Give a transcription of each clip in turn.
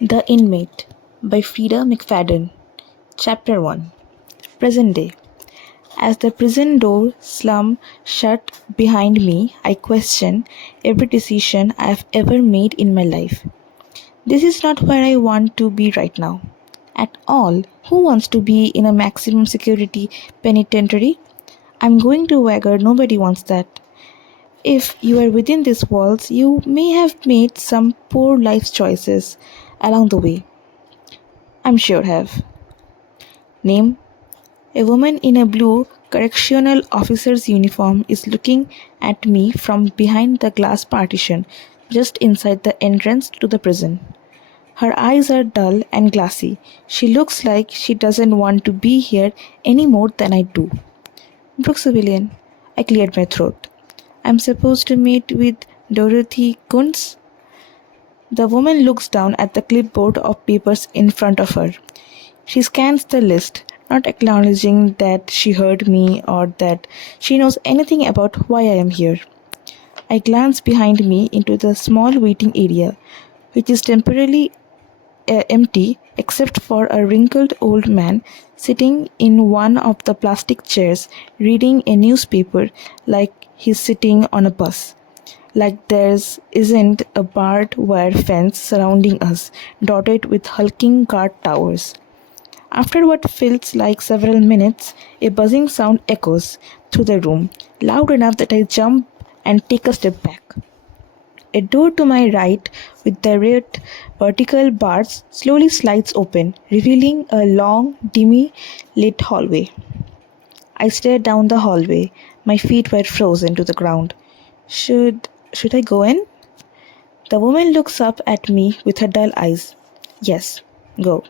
The Inmate by Freida McFadden. Chapter 1. Present Day. As the prison door slammed shut behind me, I question every decision I have ever made in my life. This is not where I want to be right now. At all. Who wants to be in a maximum security penitentiary? I'm going to Wagger, nobody wants that. If you are within these walls, you may have made some poor life choices along the way. I'm sure have. Name: a woman in a blue correctional officer's uniform is looking at me from behind the glass partition just inside the entrance to the prison. Her eyes are dull and glassy. She looks like she doesn't want to be here any more than I do. Brooke Civilian. I cleared my throat. I'm supposed to meet with Dorothy Kuntz? The woman looks down at the clipboard of papers in front of her. She scans the list, not acknowledging that she heard me or that she knows anything about why I am here. I glance behind me into the small waiting area, which is temporarily empty except for a wrinkled old man sitting in one of the plastic chairs reading a newspaper like he's sitting on a bus. Like there isn't a barbed wire fence surrounding us, dotted with hulking guard towers. After what feels like several minutes, a buzzing sound echoes through the room, loud enough that I jump and take a step back. A door to my right, with the red vertical bars, slowly slides open, revealing a long, dimly lit hallway. I stared down the hallway. My feet were frozen to the ground. Should I go in? The woman looks up at me with her dull eyes. Yes, go.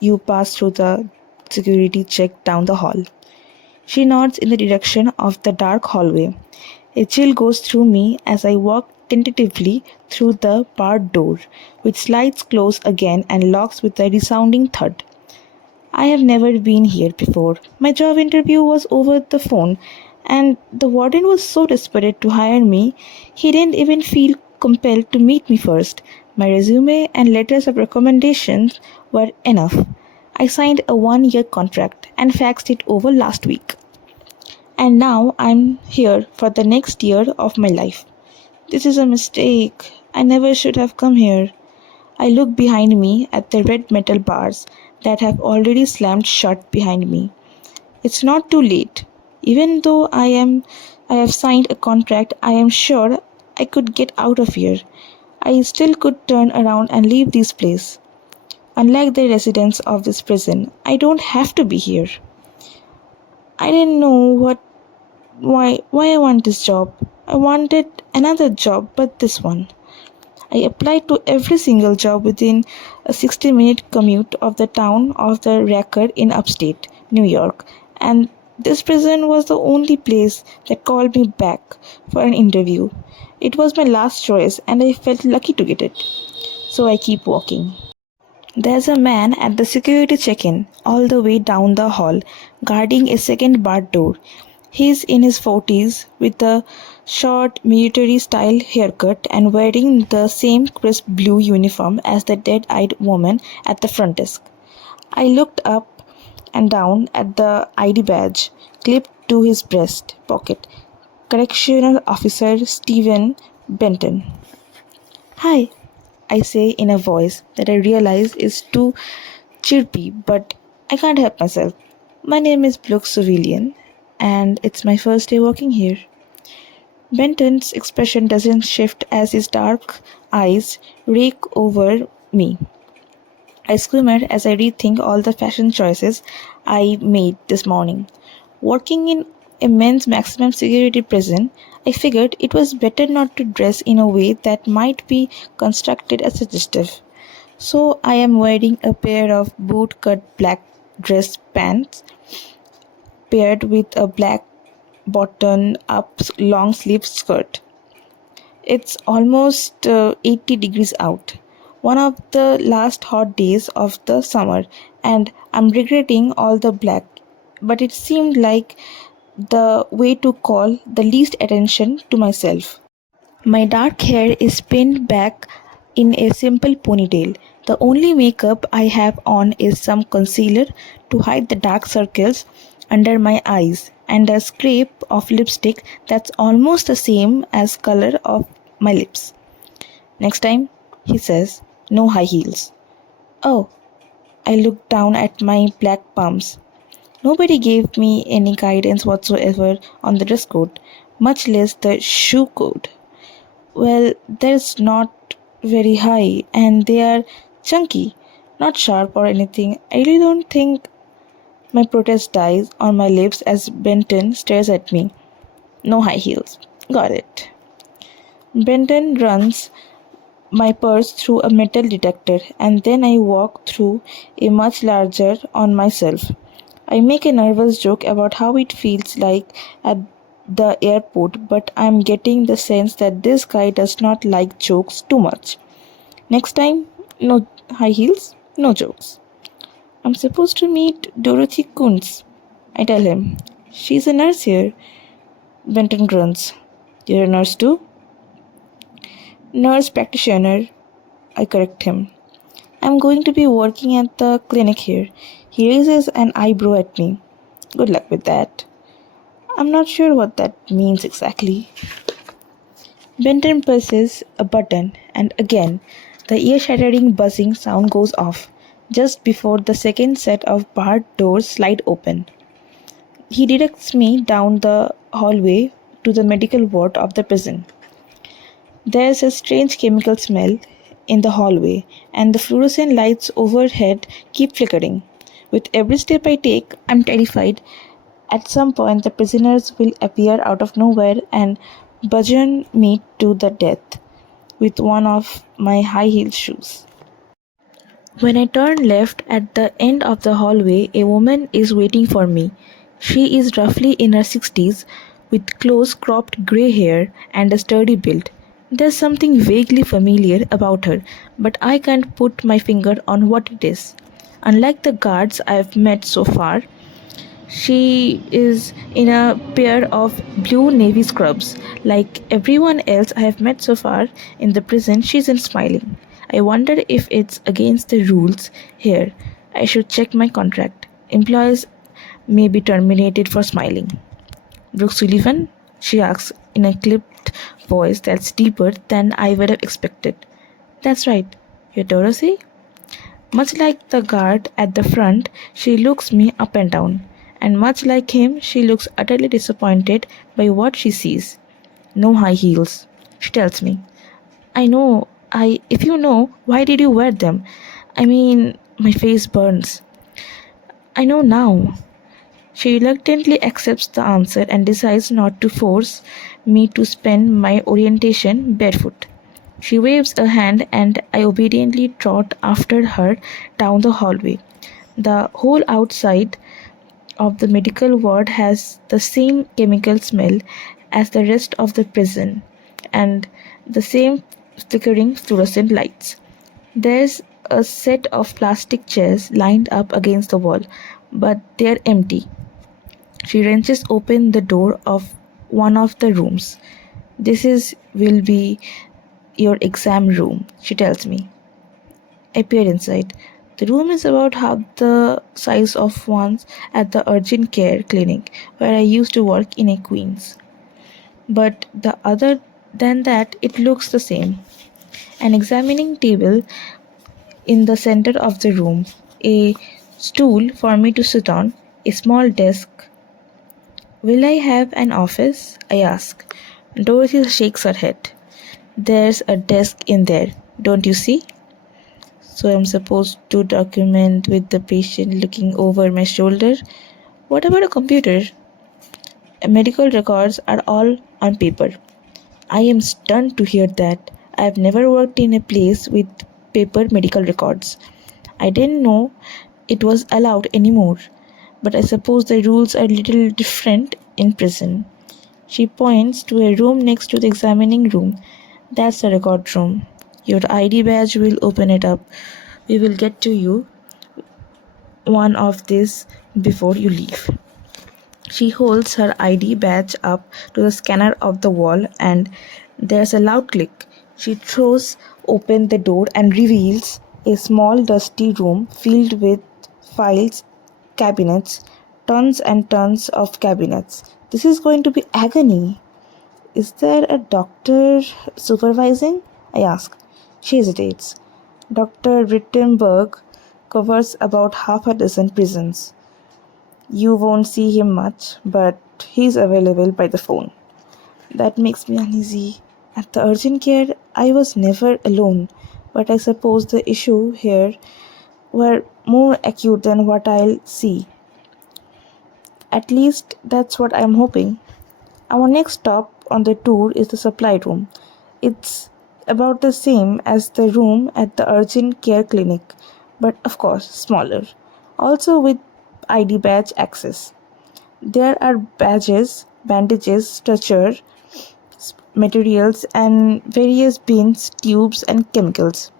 You pass through the security check down the hall. She nods in the direction of the dark hallway. A chill goes through me as I walk tentatively through the barred door, which slides close again and locks with a resounding thud. I have never been here before. My job interview was over the phone, and the warden was so desperate to hire me, he didn't even feel compelled to meet me first. My resume and letters of recommendations were enough. I signed a 1-year contract and faxed it over last week. And now I'm here for the next year of my life. This is a mistake. I never should have come here. I look behind me at the red metal bars that have already slammed shut behind me. It's not too late. Even though I have signed a contract, I am sure I could get out of here. I still could turn around and leave this place. Unlike the residents of this prison, I don't have to be here. I didn't know why I want this job. I wanted another job, but this one. I applied to every single job within a 60-minute commute of the town of the Racker in upstate New York, and this prison was the only place that called me back for an interview. It was my last choice, and I felt lucky to get it. So I keep walking. There's a man at the security check-in, all the way down the hall, guarding a second barred door. He's in his 40s, with a short military-style haircut and wearing the same crisp blue uniform as the dead-eyed woman at the front desk. I looked up and down at the ID badge clipped to his breast pocket. Correctional Officer Stephen Benton. Hi, I say in a voice that I realize is too chirpy, but I can't help myself. My name is Brooke Civilian, and it's my first day working here. Benton's expression doesn't shift as his dark eyes rake over me. I squirm as I rethink all the fashion choices I made this morning. Working in a men's maximum security prison, I figured it was better not to dress in a way that might be constructed as suggestive. So I am wearing a pair of boot-cut black dress pants paired with a black button-up long-sleeve skirt. It's almost 80 degrees out, one of the last hot days of the summer, and I'm regretting all the black, but it seemed like the way to call the least attention to myself. My dark hair is pinned back in a simple ponytail. The only makeup I have on is some concealer to hide the dark circles under my eyes and a scrape of lipstick that's almost the same as color of my lips. Next time, he says, no high heels. Oh, I look down at my black palms. Nobody gave me any guidance whatsoever on the dress code, much less the shoe code. Well, that's not very high and they are chunky, not sharp or anything. I really don't think my protest dies on my lips as Benton stares at me. No high heels. Got it. Benton runs my purse through a metal detector and then I walk through a much larger on myself. I make a nervous joke about how it feels like at the airport, but I'm getting the sense that this guy does not like jokes too much. Next time, no high heels, no jokes. I'm supposed to meet Dorothy Kuntz, I tell him. She's a nurse here. Benton grunts. You're a nurse too? Nurse practitioner, I correct him. I'm going to be working at the clinic here. He raises an eyebrow at me. Good luck with that. I'm not sure what that means exactly. Benton presses a button, and again, the ear-shattering buzzing sound goes off, just before the second set of barred doors slide open. He directs me down the hallway to the medical ward of the prison. There's a strange chemical smell in the hallway, and the fluorescent lights overhead keep flickering. With every step I take, I'm terrified. At some point, the prisoners will appear out of nowhere and bludgeon me to the death with one of my high heeled shoes. When I turn left at the end of the hallway, a woman is waiting for me. She is roughly in her 60s, with close cropped grey hair and a sturdy build. There's something vaguely familiar about her, but I can't put my finger on what it is. Unlike the guards I've met so far, she is in a pair of blue navy scrubs. Like everyone else I have met so far in the prison, she isn't smiling. I wonder if it's against the rules here. I should check my contract. Employees may be terminated for smiling. Brooke Sullivan? She asks in a clipped voice that's deeper than I would have expected. That's right. You're Dorothy? Much like the guard at the front, she looks me up and down, and much like him, she looks utterly disappointed by what she sees. No high heels, she tells me. I know, if you know, why did you wear them? I mean, my face burns. I know now. She reluctantly accepts the answer and decides not to force me to spend my orientation barefoot. She waves a hand and I obediently trot after her down the hallway. The whole outside of the medical ward has the same chemical smell as the rest of the prison and the same flickering fluorescent lights. There's a set of plastic chairs lined up against the wall, but they're empty. She wrenches open the door of one of the rooms. Will be your exam room, she tells me. I peer inside. The room is about half the size of one's at the urgent care clinic where I used to work in a Queens. But the other than that, it looks the same. An examining table in the center of the room, a stool for me to sit on, a small desk. Will I have an office? I ask. Dorothy shakes her head. There's a desk in there, don't you see? So I'm supposed to document with the patient looking over my shoulder. What about a computer? Medical records are all on paper. I am stunned to hear that. I have never worked in a place with paper medical records. I didn't know it was allowed anymore, but I suppose the rules are a little different in prison. She points to a room next to the examining room. That's the record room. Your ID badge will open it up. We will get to you one of these before you leave. She holds her ID badge up to the scanner of the wall and there's a loud click. She throws open the door and reveals a small dusty room filled with files, cabinets, tons and tons of cabinets. This is going to be agony. Is there a doctor supervising? I ask. She hesitates. Dr. Rittenberg covers about half a dozen prisons. You won't see him much, but he's available by the phone. That makes me uneasy. At the urgent care, I was never alone, but I suppose the issue here were more acute than what I'll see. At least that's what I'm hoping. Our next stop on the tour is the supply room. It's about the same as the room at the urgent care clinic, but of course smaller. Also with ID badge access. There are badges, bandages, stretcher, materials, and various bins, tubes, and chemicals.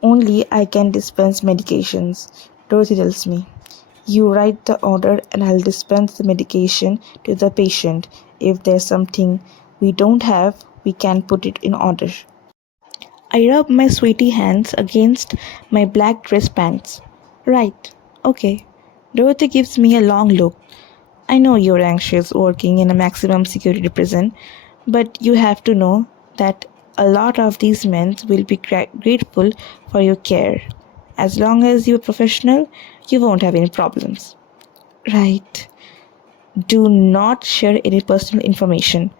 Only I can dispense medications, Dorothy tells me. You write the order and I'll dispense the medication to the patient. If there's something we don't have, we can put it in order. I rub my sweaty hands against my black dress pants. Right, okay. Dorothy gives me a long look. I know you're anxious working in a maximum security prison, but you have to know that a lot of these men will be grateful for your care. As long as you're professional, you won't have any problems. Right. Do not share any personal information.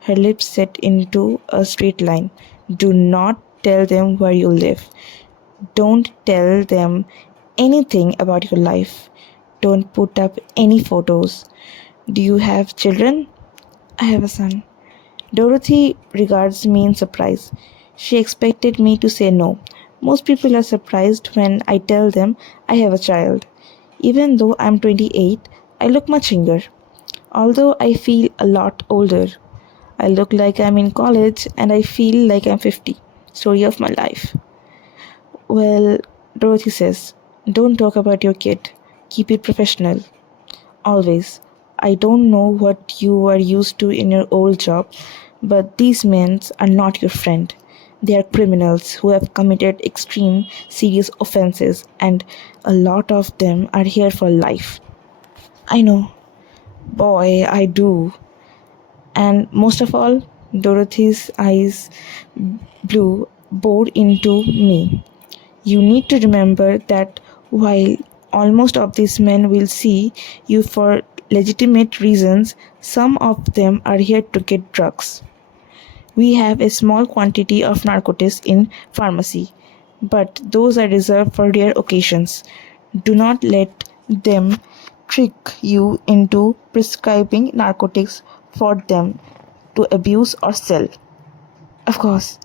Her lips set into a straight line. Do not tell them where you live. Don't tell them anything about your life. Don't put up any photos. Do you have children? I have a son. Dorothy regards me in surprise. She expected me to say no. Most people are surprised when I tell them I have a child. Even though I'm 28, I look much younger. Although I feel a lot older. I look like I'm in college and I feel like I'm 50. Story of my life. Well, Dorothy says, don't talk about your kid. Keep it professional. Always. I don't know what you are used to in your old job, but these men are not your friend. They are criminals who have committed extreme, serious offenses, and a lot of them are here for life. I know. Boy, I do. And most of all, Dorothy's eyes bored into me. You need to remember that while almost of these men will see you for legitimate reasons, some of them are here to get drugs. We have a small quantity of narcotics in pharmacy, but those are reserved for rare occasions. Do not let them trick you into prescribing narcotics for them to abuse or sell. Of course.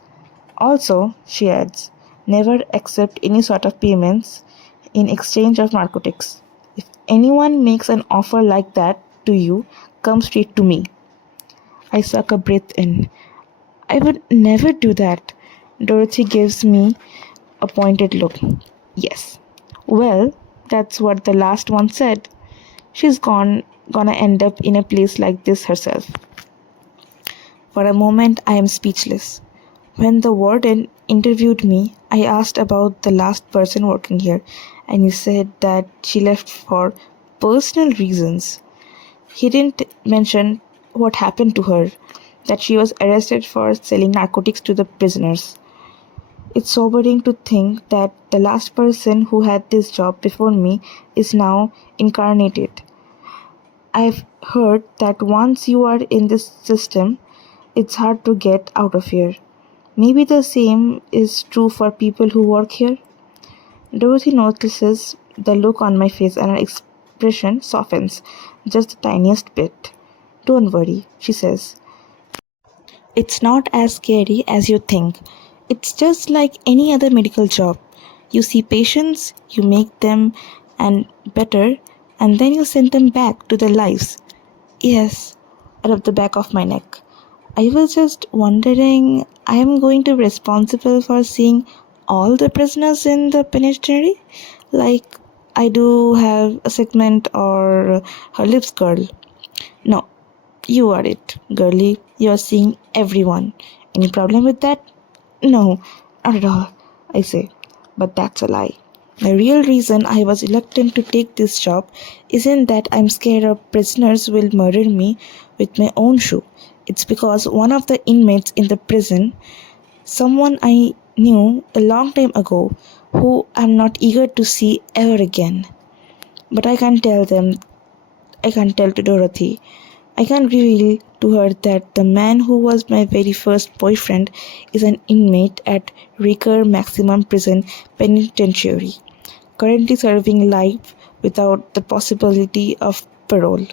Also, she adds, never accept any sort of payments in exchange of narcotics. If anyone makes an offer like that to you, come straight to me. I suck a breath in. I would never do that. Dorothy gives me a pointed look. Yes. Well, that's what the last one said. She's gonna end up in a place like this herself. For a moment, I am speechless. When the warden interviewed me, I asked about the last person working here, and he said that she left for personal reasons. He didn't mention what happened to her, that she was arrested for selling narcotics to the prisoners. It's sobering to think that the last person who had this job before me is now incarnated. I've heard that once you are in this system, it's hard to get out of here. Maybe the same is true for people who work here. Dorothy notices the look on my face and her expression softens just the tiniest bit. Don't worry, she says. It's not as scary as you think. It's just like any other medical job. You see patients, you make them and better, and then you send them back to their lives. Yes, out of the back of my neck. I was just wondering, I am going to be responsible for seeing all the prisoners in the penitentiary? Like, I do have a segment or her lips curl. No, you are it, girlie. You are seeing everyone. Any problem with that? No, not at all, I say. But that's a lie. The real reason I was reluctant to take this job isn't that I'm scared of prisoners will murder me with my own shoe. It's because one of the inmates in the prison, someone I knew a long time ago, who I'm not eager to see ever again. But I can't tell to Dorothy. I can't reveal to her that the man who was my very first boyfriend is an inmate at Riker Maximum Prison Penitentiary, currently serving life without the possibility of parole.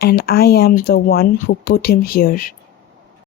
And I am the one who put him here.